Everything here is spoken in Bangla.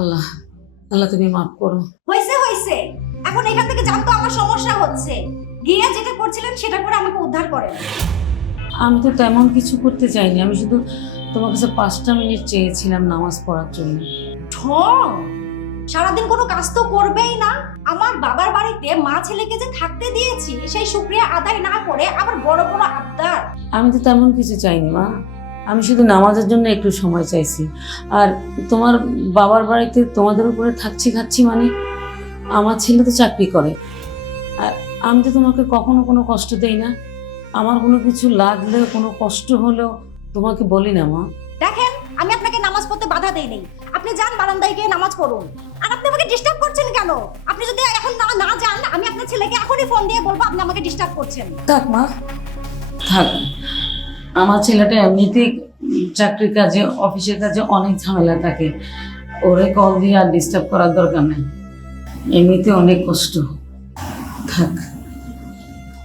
আল্লাহ, আল্লাহ তুমি মাফ করো। হয়েছে হয়েছে, এখন এখান থেকে জানতো আমার সমস্যা হচ্ছে, গিয়ে যেটা করছিলেন সেটা করে আমাকে উদ্ধার করেন। আমি তো তেমন কিছু করতে চাইনি, আমি শুধু তোমার কাছে 5টা মিনিট চেয়েছিলাম নামাজ পড়ার জন্য। ঢং, সারাদিন কোনো কাজ তো করবেই না। আমার বাবার বাড়িতে মা ছেলেকে যে থাকতে দিয়েছি সেই শুকরিয়া আদায় না করে আবার বড় বড় আবদার। আমি তো তেমন কিছু চাইনি মা, আমি শুধু নামাজের জন্য একটু সময় চাইছি। আর তোমার বাবার বাড়িতে তোমাদের উপরে থাকছি খাচ্ছি মানে, আমার ছেলে তো চাকরি করে, আর আমি তো তোমাকে কখনো কোনো কষ্ট দেই না। আমার কোনো কিছু লাগলে, কোনো কষ্ট হলেও তোমাকে বলি না মা। দেখেন, আমি আপনাকে নামাজ পড়তে বাধা দেইনি, আপনি যান বারান্দায় গিয়ে নামাজ পড়ুন। আর আপনি আমাকে ডিস্টার্ব করছেন কেন? আপনি যদি এখন না যান, আমি আপনার ছেলেকে এখনই ফোন দিয়ে বলবো আপনি আমাকে ডিস্টার্ব করছেন। থাক মা, থাক। আমার ছেলেটা এমনিতেই চাকরির কাজে, অফিসের কাজে অনেক ঝামেলা থাকে, ওরে কল দিয়ে আর ডিস্টার্ব করার দরকার নেই, এমনিতে অনেক কষ্ট। থাক।